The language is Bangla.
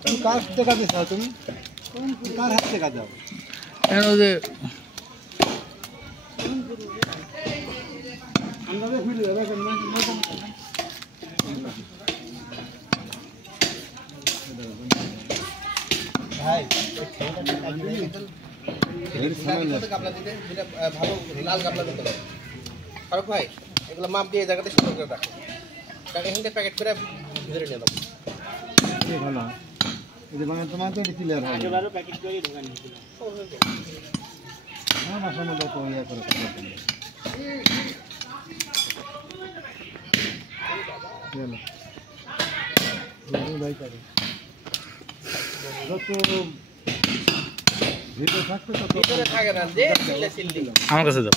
তুমি কার টাকা দিচ্ছ তুমি কার হাত টাকা দাও ভাই ভালো লাল গামলা দিতে হবে ফারুক ভাই এগুলো মাপ দিয়ে জায়গাতে সুন্দর করে রাখো কারণ এখান থেকে প্যাকেট করে ভিতরে নিয়ে যাবো ভালো এটা মানে তোমার তো ক্লিয়ার হয় আগেবারও প্যাকেট করে দোকান দিছিল না মাসের মধ্যে তো ইয়া করে চলো ভাই করে যত ভিতরে থাকতে তো ভিতরে থাকে না যে চিল্লা চিল্লি আমার কাছে দাও